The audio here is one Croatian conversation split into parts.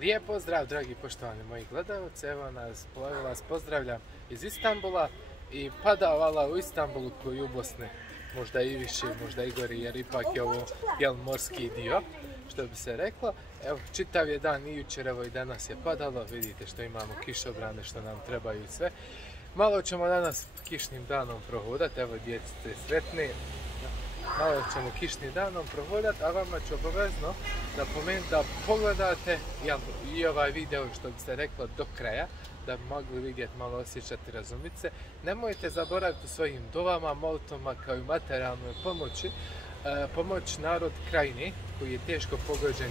Lijep pozdrav, dragi poštovani moji gledalci, evo vas pozdravljam iz Istanbula i pada vala u Istanbulu koji u Bosni, možda i više, možda i gori, jer ipak je ovo morski dio, što bi se reklo. Evo, čitav je dan i jučer, evo i danas je padalo, vidite što imamo kišobrane, što nam trebaju i sve. Malo ćemo danas kišnim danom prohodati, evo djeca ste sretni. Malo ćemo kišnim danom prohodati, a vama ću obavezno napomenuti da pogledate i ovaj video, što bi se reklo, do kraja, da bi mogli vidjeti, malo osjećati, razumjeti se. Nemojte zaboraviti u svojim dovama, molitvama kao i materijalnoj pomoći, pomoć narod Krajine koji je teško pogođen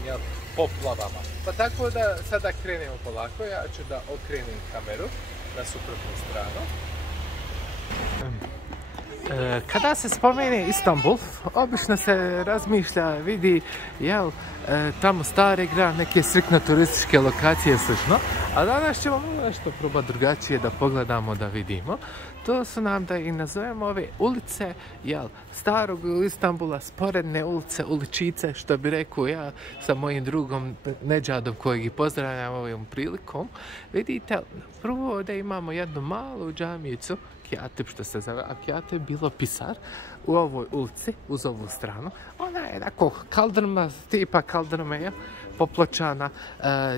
poplavama. Pa tako da sada krenemo polako, ja ću da okrenem kameru na suprotnu stranu. Kada se spomene Istanbul, obično se razmišlja, vidi, tamo stari grad, neke slikne turističke lokacije i slično, a danas ćemo nešto probati drugačije da pogledamo, da vidimo. To su nam, da i nazovemo, ove ulice, starog Istanbula, sporedne ulice, uličice, što bi rekao ja sa mojim drugom Neđadom, kojeg i pozdravljam ovom prilikom. Vidite, prvo ovdje imamo jednu malu džamijicu, Kjatib, što se zove, a Kjatib je bilo pisar u ovoj ulici, uz ovu stranu. Ona je tako kaldrma, tipa kaldrma je popločana.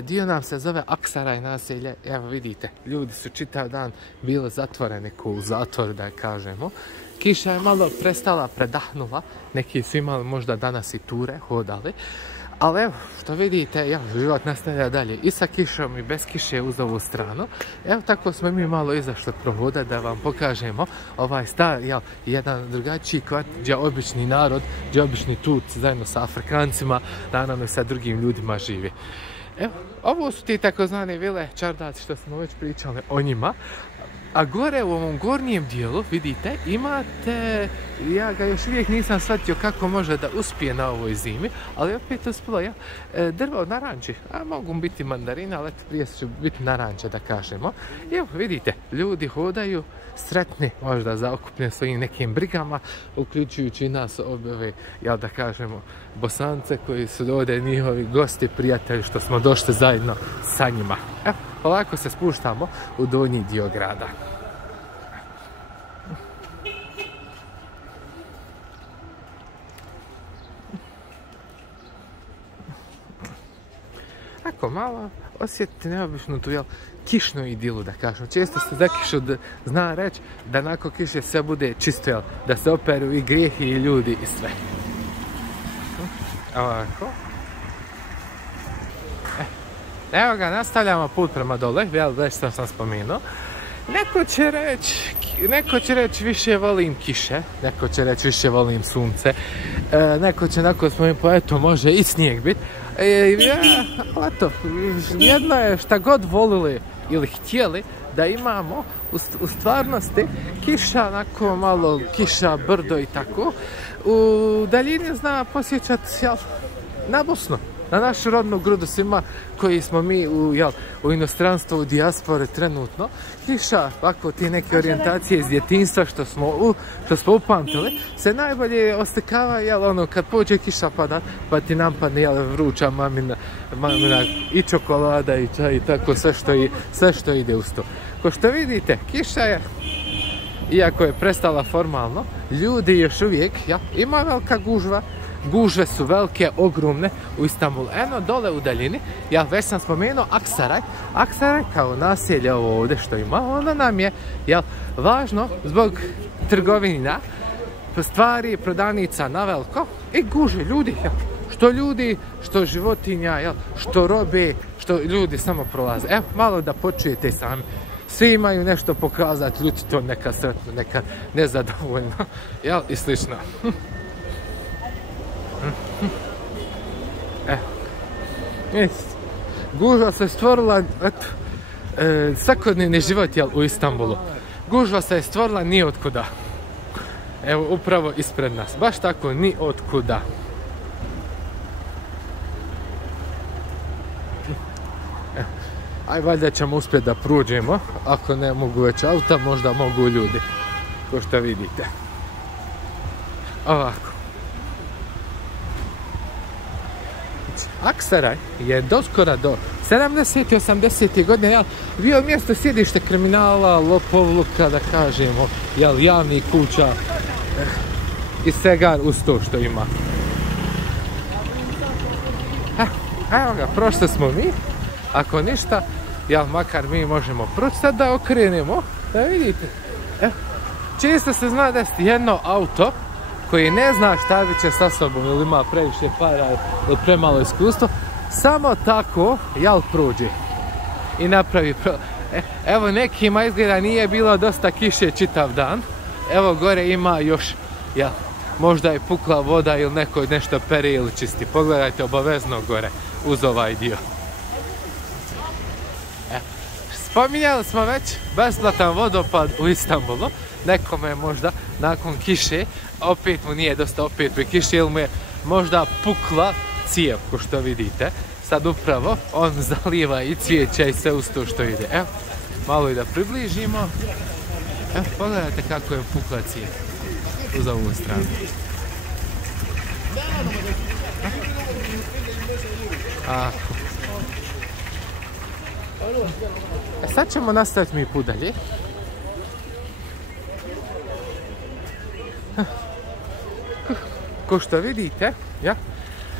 Dio nam se zove Aksaraj naselje. Evo vidite, ljudi su čitav dan bili zatvoreni ko u zatvoru, da kažemo. Kiša je malo prestala, predahnula. Neki su imali možda danas i ture, hodali. Ali evo, što vidite, život nastavlja dalje i sa kišom i bez kiše uz ovu stranu. Evo, tako smo mi malo izašli prohodati da vam pokažemo ovaj star, jedan drugačiji kvart gdje obični narod, gdje obični Turci zajedno sa Afrikancima, naravno i sa drugim ljudima živi. Evo, ovo su ti takozvane vile, čardaci, što smo već pričali o njima. A gore u ovom gornjem dijelu, vidite, imate, ja ga još uvijek nisam shvatio kako može da uspije na ovoj zimi, ali opet uspjelo, drvo naranči, a mogu biti mandarina, ali prije će biti naranče, da kažemo. I evo, vidite, ljudi hodaju sretni, možda zaokupljeni svojim nekim brigama, uključujući nas ove, da kažemo, Bosance koji su ovdje njihovi gosti, prijatelji, što smo došli zajedno sa njima. Evo, polako se spuštamo u donji dio grada. Ako malo osjetite neobičnu tu kišnu idilu, da kažem. Često se za kišu zna reći da nakon kiše sve bude čisto, da se operu i grijehi i ljudi i sve. Ovako. Evo ga, nastavljamo put prema dole, već sam spomenuo. Neko će reći više volim kiše, neko će reći više volim sunce, neko će nakon spomenuti, pa eto, može i snijeg biti. Jedno je šta god volili ili htjeli da imamo u stvarnosti, kiša, onako malo kiša, brdo i tako, u daljini zna posjećati na Bosnu, na našu rodnu grudu svima koji smo mi u inostranstvu, u dijaspori trenutno. Kiša, ovako ti neke orijentacije iz djetinjstva što smo upamtili, se najbolje oslikava kad pođe kiša padat, pa ti nampadne vruća mamina i čokolada i čaj i tako, sve što ide uz to. Ko što vidite, kiša je, iako je prestala formalno, ljudi još uvijek, ima velika gužva. Gužve su velike, ogromne u Istanbulu. Eno dole u daljini, već sam spomenuo Aksaraj. Aksaraj kao naselje ovo ovdje što ima, ono nam je važno zbog trgovina, stvari, prodavnica na veliko i guže ljudi. Što ljudi, što životinja, što robe, što ljudi samo prolaze. Evo, malo da počujete sami. Svi imaju nešto pokazati, ljudi to nekad sretno, nekad nezadovoljno, i slično. Gužva se stvorila, svakodnevni život u Istanbulu. Gužva se je stvorila ni otkuda. Evo, upravo ispred nas. Baš tako, ni otkuda. Aj, valjda ćemo uspjeti da prođemo. Ako ne mogu već auta, možda mogu ljudi. Ko što vidite. Ovako. Aksaraj je doskora do 70. i 80. godine, jel, bio mjesto sjedište kriminala, lopovluka, da kažemo, jel, javnih kuća i svega uz to što ima. Evo ga, prošli smo mi, ako ništa, jel, makar mi možemo proći, sad da okrenemo, da vidite. Često se zna desiti jedno auto koji ne zna šta bi će sa sobom ili ima previše para ili premalo iskustvo, samo tako, jel, prođe i napravi evo nekima izgleda nije bilo dosta kiše čitav dan, evo gore ima još, jel, možda je pukla voda ili neko nešto pere ili čisti, pogledajte obavezno gore uz ovaj dio. Spominjali smo već besplatan vodopad u Istanbulu, nekome možda nakon kiše, opet mu nije dosta opet pri kiše ili mu je možda pukla cijev, ko što vidite. Sad upravo on zaliva i cvijeća i sve uz to što ide. Evo, malo i da približimo. Evo, pogledajte kako je pukla cijev uz ovu stranu. Sad ćemo nastaviti mi put dalje. Ko što vidite, ja,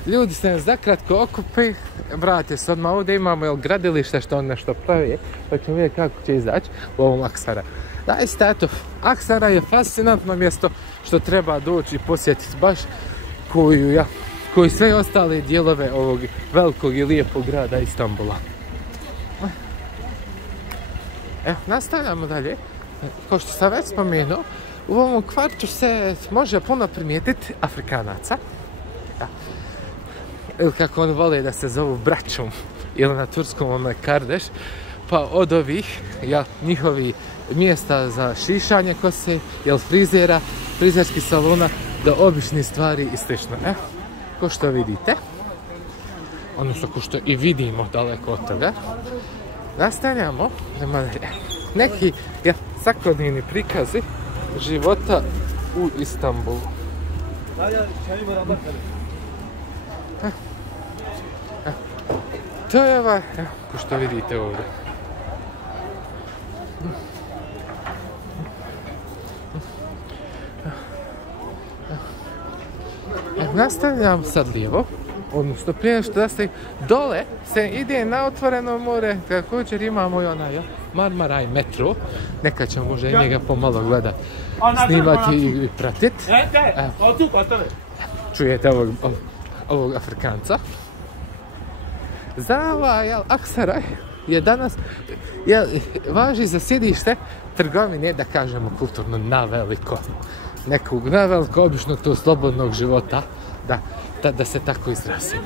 ljudi se zakratko okupe, vrate se odmah ovdje, imamo, jel, gradilište što on nešto pravi, pa ćemo vidjeti kako će izaći u ovom Aksara. Zaista, eto, Aksara je fascinantno mjesto što treba doći i posjetiti baš koji sve ostale dijelove ovog velikog i lijepog grada Istanbula. Evo, nastavljamo dalje. Kao što sam već spomenuo, u ovom kvartu se može puno primijetiti Afrikanaca. Ja. Ili kako oni vole da se zovu braćom, ili na turskom onaj Kardeš, pa od ovih, ja, njihovi mjesta za šišanje kose, jel, frizera, frizerskih salona, do običnih stvari i slično. Evo, ko što vidite, odnosno ko što i vidimo daleko od toga, nastavljamo, neki, ja, svakodnevni prikazi života u Istanbulu. To je ovaj, ko što vidite ovdje. Nastavljam sad lijevo, odnosno prije što nastavim, dole se ide na otvoreno more, također imamo i onaj Marmaray metro, nekad ćemo možda i njega pomalo gledati, snimati i pratiti. Čujete ovog Afrikanca. Za ovaj Aksaray je danas, važi za sjedište trgovine, da kažemo kulturno, naveliko. Nekog naveliko, obično to slobodnog života, da se tako izrazimo.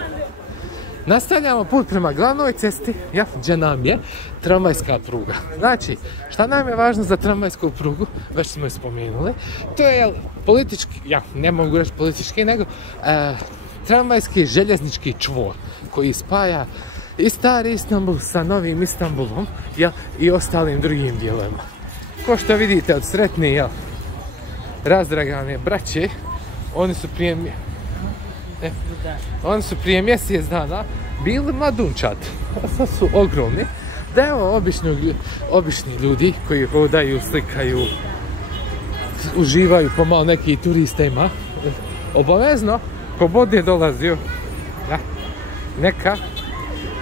Nastavljamo put prema glavnoj cesti, gdje nam je tramvajska pruga. Znači, šta nam je važno za tramvajsku prugu, već smo je spomenuli, to je politički, ne mogu reći politički, nego tramvajski željeznički čvor koji spaja i stari Istanbul sa novim Istanbulom, i ostalim drugim dijelovima. Ko što vidite od sretne, razdragane braće, oni su prije mjesec dana bili mladunčad, sad su ogromni, da evo obični ljudi koji hodaju, slikaju, uživaju, pomalo neki turiste ima, obavezno, ko bude dolazio, neka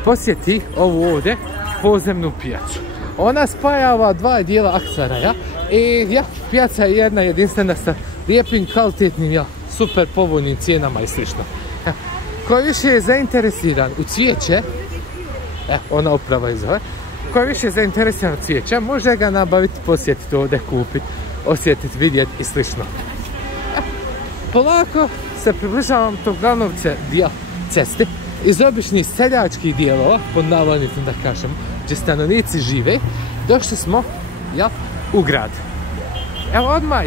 posjeti ovu ovdje podzemnu pijacu. Ona spaja ova dva dijela Aksaraja i pijaca je jedna jedinstvena sa lijepim, kvalitetnim, super povoljnim cijenama i slično. Ko više je zainteresiran u cvijeće, ona uprava iz ove, ko više je zainteresiran u cvijeće, može ga nabaviti, posjetiti ovdje, kupiti, osjetiti, vidjeti i slično. Polako se približavam tog glavnog dijela ceste, iz običnih seljačkih dijelova, pod navodnicom da kažemo, gdje stanovnici žive, došli smo, u grad. Evo odmah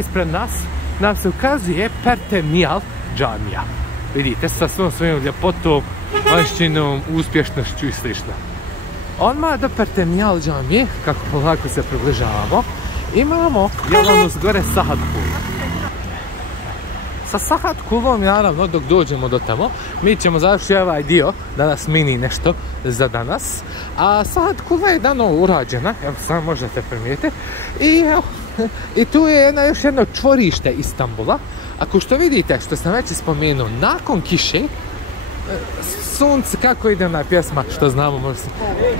ispred nas nam se ukazuje Pertemnijal džamija. Vidite, sa svom svojom ljepotom, vanjštinom, uspješnošću i slično. Odmah do Pertemnijal džamije, kako polako se približavamo, imamo uz gore Sahatpur. sa Sahat Kulom, naravno, dok dođemo do tamo, mi ćemo završiti ovaj dio, danas mini nešto za danas. A Sahat Kula je dano urađena, evo samo možete primijetiti. I tu je još jedno čvorište Istanbula. Ako što vidite, što sam već spomenuo, nakon kiše, sunce, kako ide ona pjesma, što znamo, može se,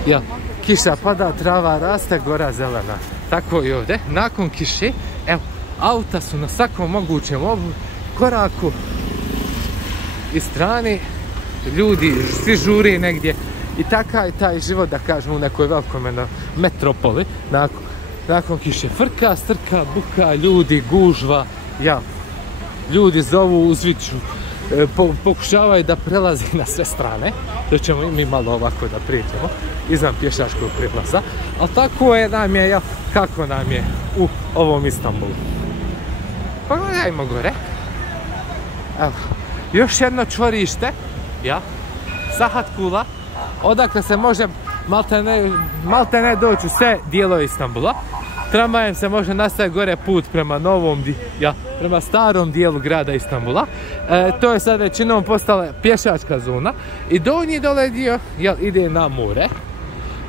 jel, kiša pada, trava raste, gora zelena. Tako i ovdje, nakon kiše, evo, auta su na svakom mogućem koraku i strani, ljudi svi žuri negdje i takav je taj život, da kažemo, u nekoj velikoj metropoli. Nakon kiše frka, strka, buka, ljudi, gužva, ja, ljudi zovu, uzviču, pokušavaju da prelazi na sve strane, to ćemo i mi malo ovako da prijeđemo izvan pješačkog prijelaza, ali tako je nam je, ja, kako nam je u ovom Istanbulu. Pogledajmo gore, evo, još jedno čvorište, ja, Sahat Kula, odakle se može malte ne doći u sve dijelove Istanbula. Tramvajem se može nastaviti gore put prema prema starom dijelu grada Istanbula. To je sad većinom postala pješačka zona i donji dole dio ide na more.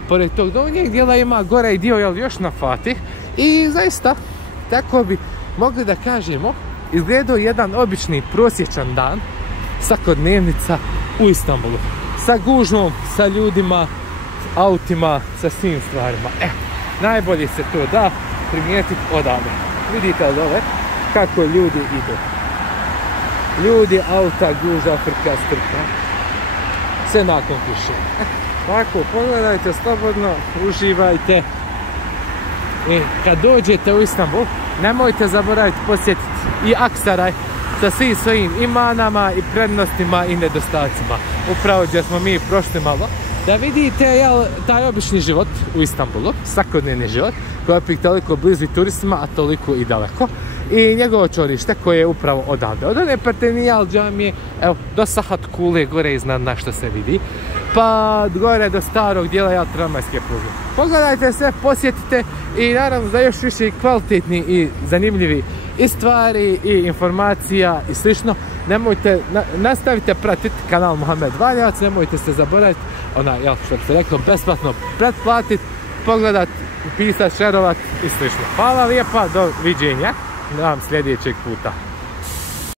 Pored tog donjeg dijela ima gore i dio još na Fatih i zaista, tako bi mogli da kažemo, izgledao jedan obični prosječan dan, svakodnevnica u Istanbulu. Sa gužvom, sa ljudima, autima, sa svim stvarima. Najbolje se to da primijetiti odavde. Vidite od ove kako ljudi idu. Ljudi, auta, guža, frka, strka. Sve nakon kiše. Tako, pogledajte slobodno, uživajte. I kad dođete u Istanbul, nemojte zaboraviti posjetiti i Aksaraj sa svim svojim i manama i prednostima i nedostacima. Upravo gdje smo mi prošli malo. Da vidite taj obični život u Istanbulu, svakodnevni život, koji je opet toliko blizu turistima, a toliko i daleko. I njegovo čvorište koje je upravo odavde. Od one Partenijal džamije, evo, do Sahat Kule, gore iznad na što se vidi. Pa gore do starog dijela tramvajske pruge. Pogledajte se, posjetite i naravno za još više kvalitetni i zanimljivi i stvari i informacija i slično. Nemojte, nastavite pratiti kanal Muhammed Valjac, nemojte se zaboraviti, što bi se rekao, besplatno pretplatiti, pogledati, upisati, šerovat i slično. Hvala lijepa, do viđenja, do sljedećeg puta.